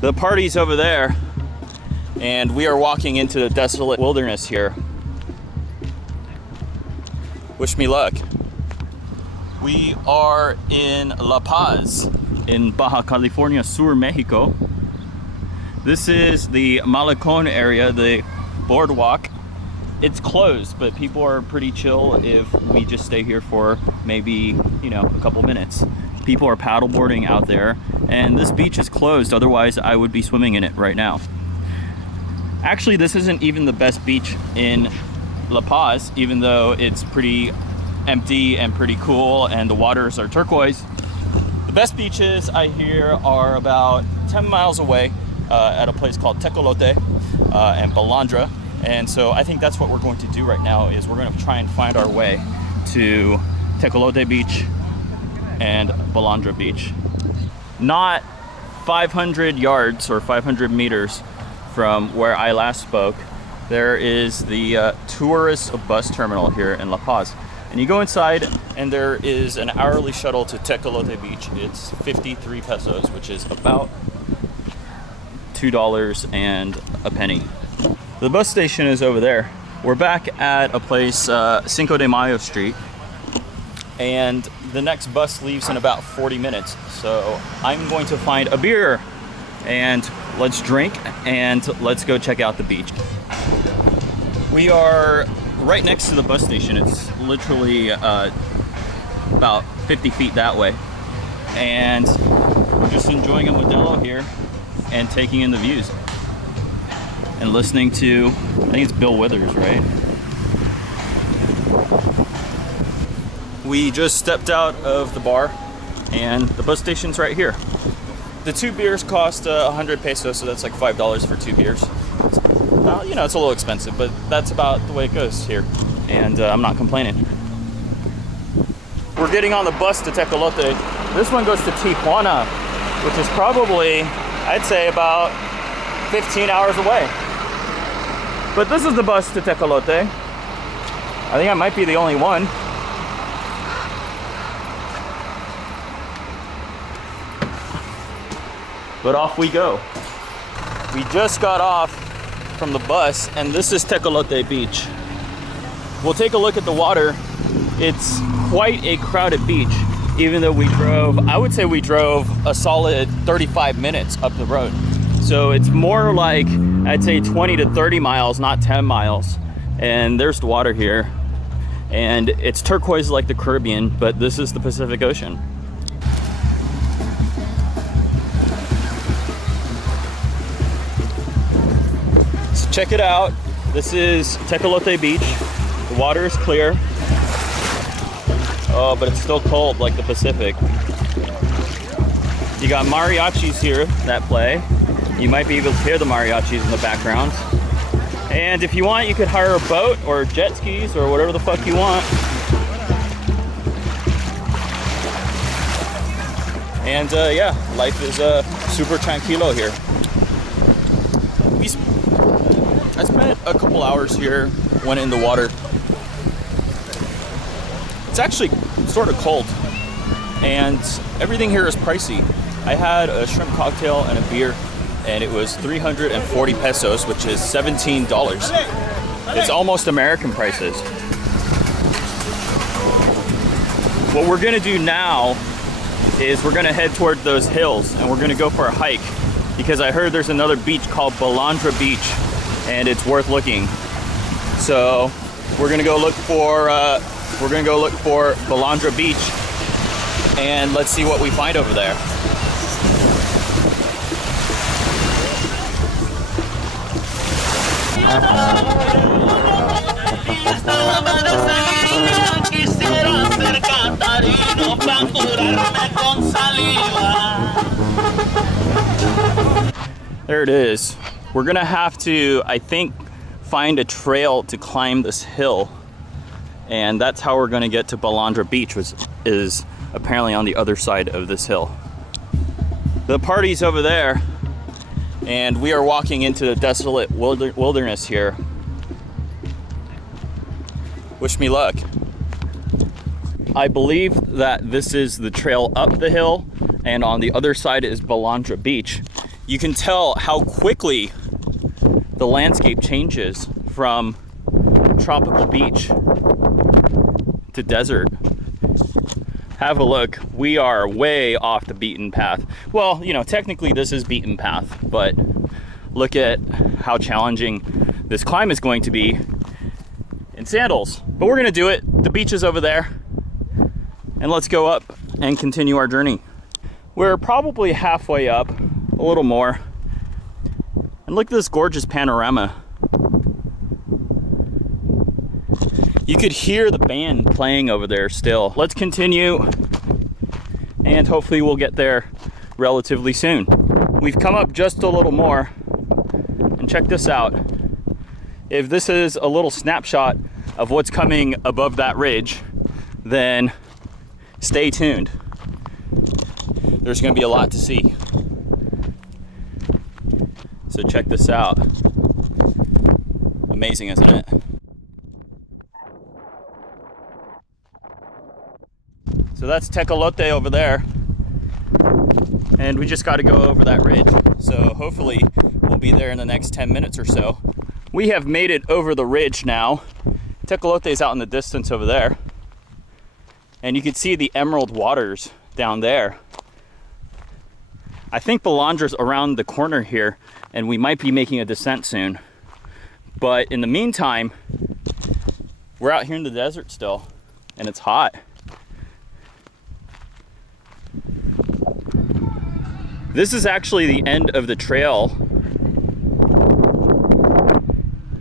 The party's over there, and we are walking into the desolate wilderness here. Wish me luck. We are in La Paz, in Baja California Sur, Mexico. This is the Malecon area, the boardwalk. It's closed, but people are pretty chill if we just stay here for maybe, a couple minutes. People are paddleboarding out there, and this beach is closed, otherwise I would be swimming in it right now. Actually, this isn't even the best beach in La Paz, even though it's pretty empty and pretty cool and the waters are turquoise. The best beaches I hear are about 10 miles away at a place called Tecolote and Balandra. And so I think that's what we're going to do right now, is we're going to try and find our way to Tecolote Beach and Balandra Beach. Not 500 yards or 500 meters from where I last spoke, there is the tourist bus terminal here in La Paz. And you go inside and there is an hourly shuttle to Tecolote Beach. It's 53 pesos, which is about $2 and a penny. The bus station is over there. We're back at a place, Cinco de Mayo Street, and the next bus leaves in about 40 minutes. So I'm going to find a beer and let's drink and let's go check out the beach. We are right next to the bus station. It's literally about 50 feet that way. And we're just enjoying a Modelo here and taking in the views. And listening to, I think it's Bill Withers, right? We just stepped out of the bar and the bus station's right here. The 2 beers cost 100 pesos, so that's like $5 for 2 beers. It's a little expensive, but that's about the way it goes here. And I'm not complaining. We're getting on the bus to Tecolote. This one goes to Tijuana, which is probably, I'd say, about 15 hours away. But this is the bus to Tecolote. I think I might be the only one. But off we go. We just got off from the bus, and this is Tecolote Beach. We'll take a look at the water. It's quite a crowded beach, even though I would say we drove a solid 35 minutes up the road. So it's more like, I'd say 20 to 30 miles, not 10 miles. And there's the water here. And it's turquoise like the Caribbean, but this is the Pacific Ocean. So check it out. This is Tecolote Beach. The water is clear. Oh, but it's still cold like the Pacific. You got mariachis here that play. You might be able to hear the mariachis in the background. And if you want, you could hire a boat or jet skis or whatever the fuck you want. And yeah, life is super tranquilo here. I spent a couple hours here, went in the water. It's actually sort of cold, and everything here is pricey. I had a shrimp cocktail and a beer, and it was 340 pesos, which is $17. It's almost American prices. What we're gonna do now is we're gonna head toward those hills, and we're gonna go for a hike, because I heard there's another beach called Balandra Beach, and it's worth looking. So we're gonna go look for Balandra Beach, and let's see what we find over there. There it is. We're gonna have to, I think, find a trail to climb this hill, and that's how we're gonna get to Balandra Beach, which is apparently on the other side of this hill. The party's over there, and we are walking into the desolate wilderness here. Wish me luck. I believe that this is the trail up the hill, and on the other side is Balandra Beach. you can tell how quickly the landscape changes from tropical beach to desert. Have a look. We are way off the beaten path. Well, you know, technically this is beaten path, but look at how challenging this climb is going to be in sandals. But we're gonna do it. The beach is over there. And let's go up and continue our journey. We're probably halfway up, a little more. And look at this gorgeous panorama. You could hear the band playing over there still. Let's continue, and hopefully we'll get there relatively soon. We've come up just a little more, and check this out. If this is a little snapshot of what's coming above that ridge, then stay tuned. There's gonna be a lot to see. So check this out. Amazing, isn't it? So that's Tecolote over there. And we just got to go over that ridge. So hopefully we'll be there in the next 10 minutes or so. We have made it over the ridge now. Tecolote is out in the distance over there. And you can see the emerald waters down there. I think Balandra's around the corner here, and we might be making a descent soon. But in the meantime, we're out here in the desert still, and it's hot. This is actually the end of the trail.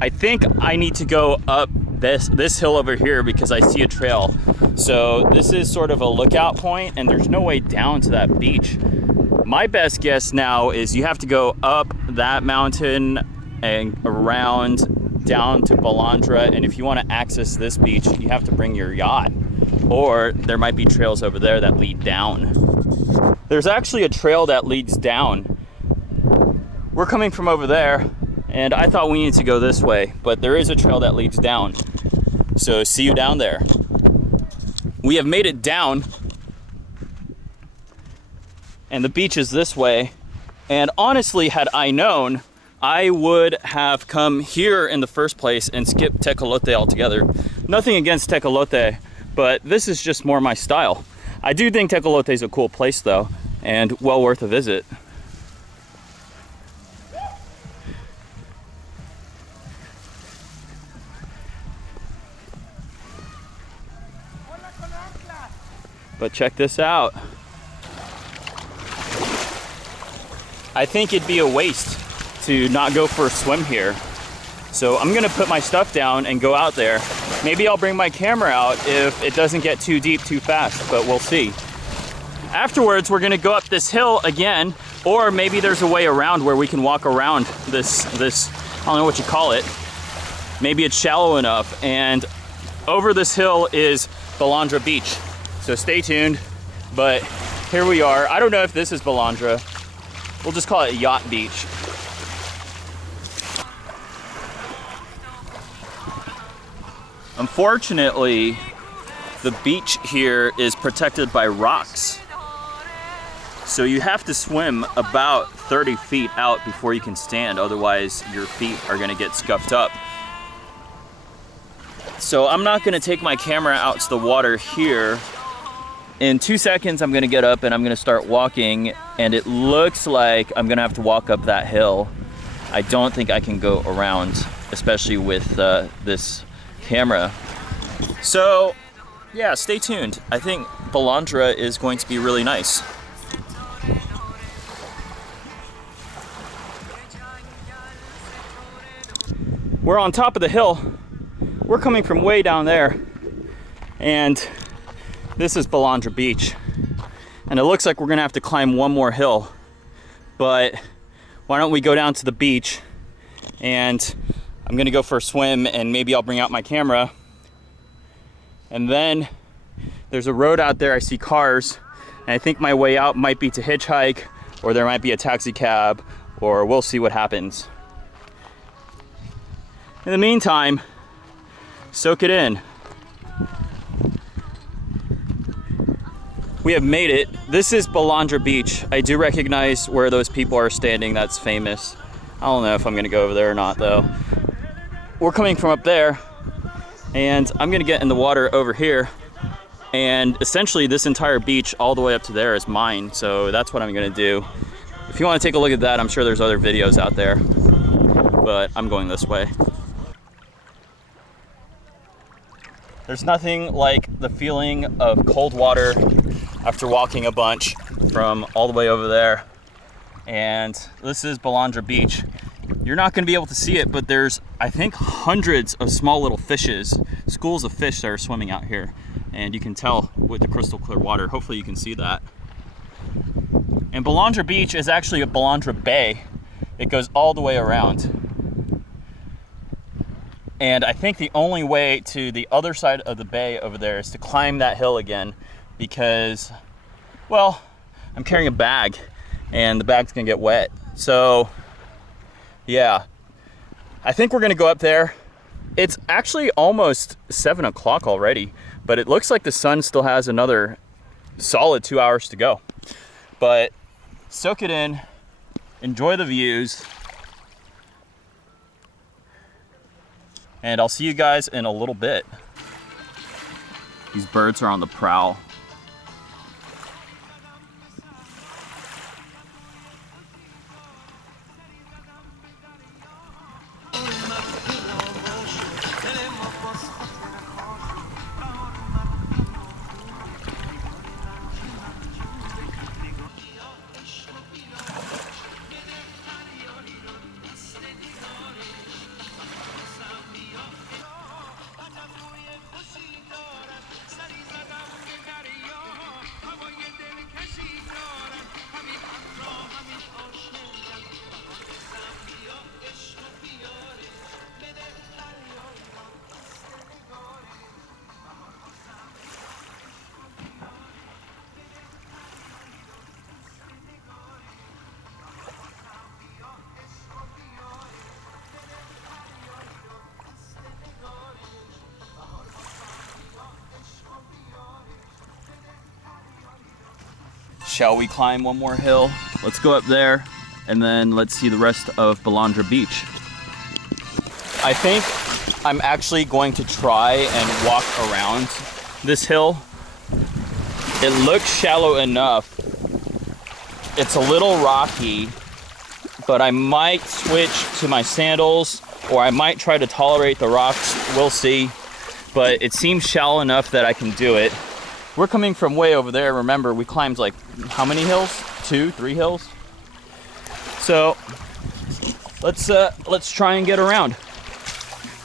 I think I need to go up this hill over here because I see a trail. So this is sort of a lookout point, and there's no way down to that beach. My best guess now is you have to go up that mountain and around down to Balandra, and if you want to access this beach, you have to bring your yacht. Or there might be trails over there that lead down. There's actually a trail that leads down. We're coming from over there, and I thought we needed to go this way, but there is a trail that leads down. So see you down there. We have made it down, and the beach is this way. And honestly, had I known, I would have come here in the first place and skipped Tecolote altogether. Nothing against Tecolote, but this is just more my style. I do think Tecolote is a cool place though, and well worth a visit. But check this out. I think it'd be a waste to not go for a swim here. So I'm gonna put my stuff down and go out there. Maybe I'll bring my camera out if it doesn't get too deep too fast, but we'll see. Afterwards, we're gonna go up this hill again, or maybe there's a way around where we can walk around this, I don't know what you call it. Maybe it's shallow enough, and over this hill is Balandra Beach. So stay tuned, but here we are. I don't know if this is Balandra. We'll just call it Yacht Beach. Unfortunately, the beach here is protected by rocks. So you have to swim about 30 feet out before you can stand, otherwise your feet are gonna get scuffed up. So I'm not gonna take my camera out to the water here. In 2 seconds, I'm gonna get up and I'm gonna start walking, and it looks like I'm gonna have to walk up that hill. I don't think I can go around, especially with this camera. So yeah, stay tuned. I think Balandra is going to be really nice. We're on top of the hill. We're coming from way down there, and this is Balandra Beach. And it looks like we're gonna have to climb one more hill, but why don't we go down to the beach, and I'm gonna go for a swim, and maybe I'll bring out my camera. And then there's a road out there, I see cars, and I think my way out might be to hitchhike, or there might be a taxi cab, or we'll see what happens. In the meantime, soak it in. We have made it. This is Balandra Beach. I do recognize where those people are standing. That's famous. I don't know if I'm gonna go over there or not though. We're coming from up there and I'm gonna get in the water over here. And essentially this entire beach all the way up to there is mine. So that's what I'm gonna do. If you wanna take a look at that, I'm sure there's other videos out there, but I'm going this way. There's nothing like the feeling of cold water after walking a bunch from all the way over there. And this is Balandra Beach. You're not gonna be able to see it, but there's, I think, hundreds of small little fishes, schools of fish that are swimming out here. And you can tell with the crystal clear water. Hopefully you can see that. And Balandra Beach is actually a Balandra Bay. It goes all the way around. And I think the only way to the other side of the bay over there is to climb that hill again because, well, I'm carrying a bag and the bag's gonna get wet. So yeah, I think we're gonna go up there. It's actually almost 7 o'clock already, but it looks like the sun still has another solid 2 hours to go. But soak it in, enjoy the views, and I'll see you guys in a little bit. These birds are on the prowl. Shall we climb one more hill? Let's go up there and then let's see the rest of Balandra Beach. I think I'm actually going to try and walk around this hill. It looks shallow enough. It's a little rocky, but I might switch to my sandals or I might try to tolerate the rocks. We'll see, but it seems shallow enough that I can do it. We're coming from way over there. Remember, we climbed like how many hills? 2, 3 hills. So let's try and get around.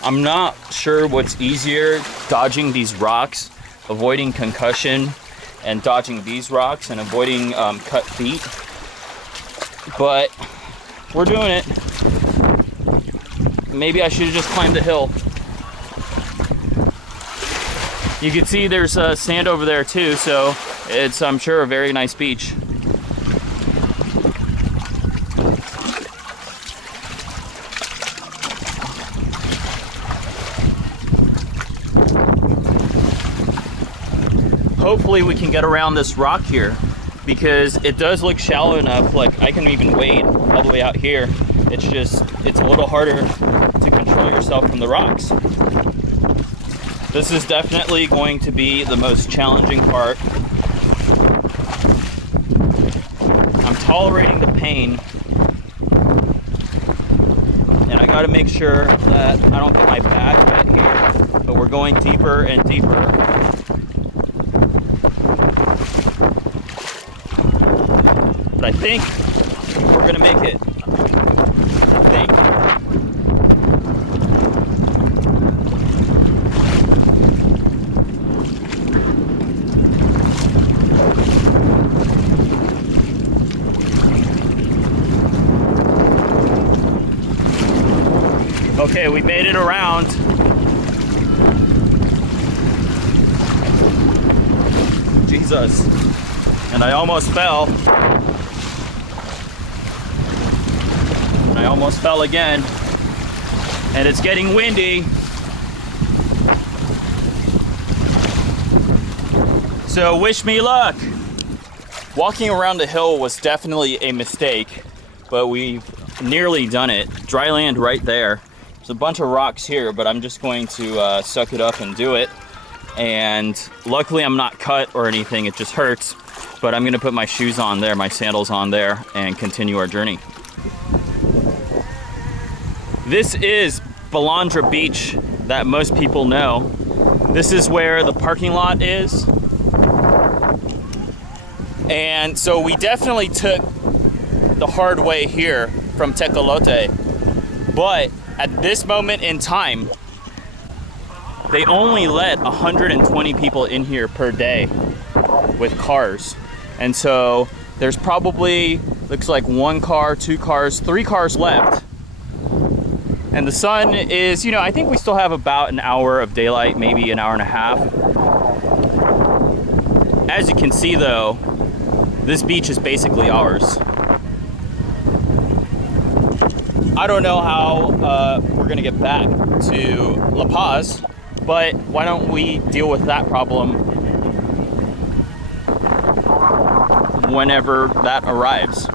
I'm not sure what's easier, dodging these rocks, avoiding concussion, and dodging these rocks and avoiding cut feet. But we're doing it. Maybe I should have just climbed the hill. You can see there's sand over there too, so it's, I'm sure, a very nice beach. Hopefully we can get around this rock here because it does look shallow enough, like I can even wade all the way out here. It's just, it's a little harder to control yourself from the rocks. This is definitely going to be the most challenging part. I'm tolerating the pain, and I gotta make sure that I don't get my back wet here, but we're going deeper and deeper. But I think we're gonna make it. I think. Okay, we made it around. Jesus. And I almost fell. And I almost fell again. And it's getting windy. So wish me luck. Walking around the hill was definitely a mistake, but we've nearly done it. Dry land right there. There's a bunch of rocks here, but I'm just going to suck it up and do it. And luckily I'm not cut or anything, it just hurts. But I'm gonna put my shoes on there, my sandals on there, and continue our journey. This is Balandra Beach that most people know. This is where the parking lot is. And so we definitely took the hard way here from Tecolote, but at this moment in time, they only let 120 people in here per day with cars. And so there's probably, looks like 1 car, 2 cars, 3 cars left. And the sun is, you know, I think we still have about an hour of daylight, maybe an hour and a half. As you can see though, this beach is basically ours. I don't know how we're gonna get back to La Paz, but why don't we deal with that problem whenever that arrives.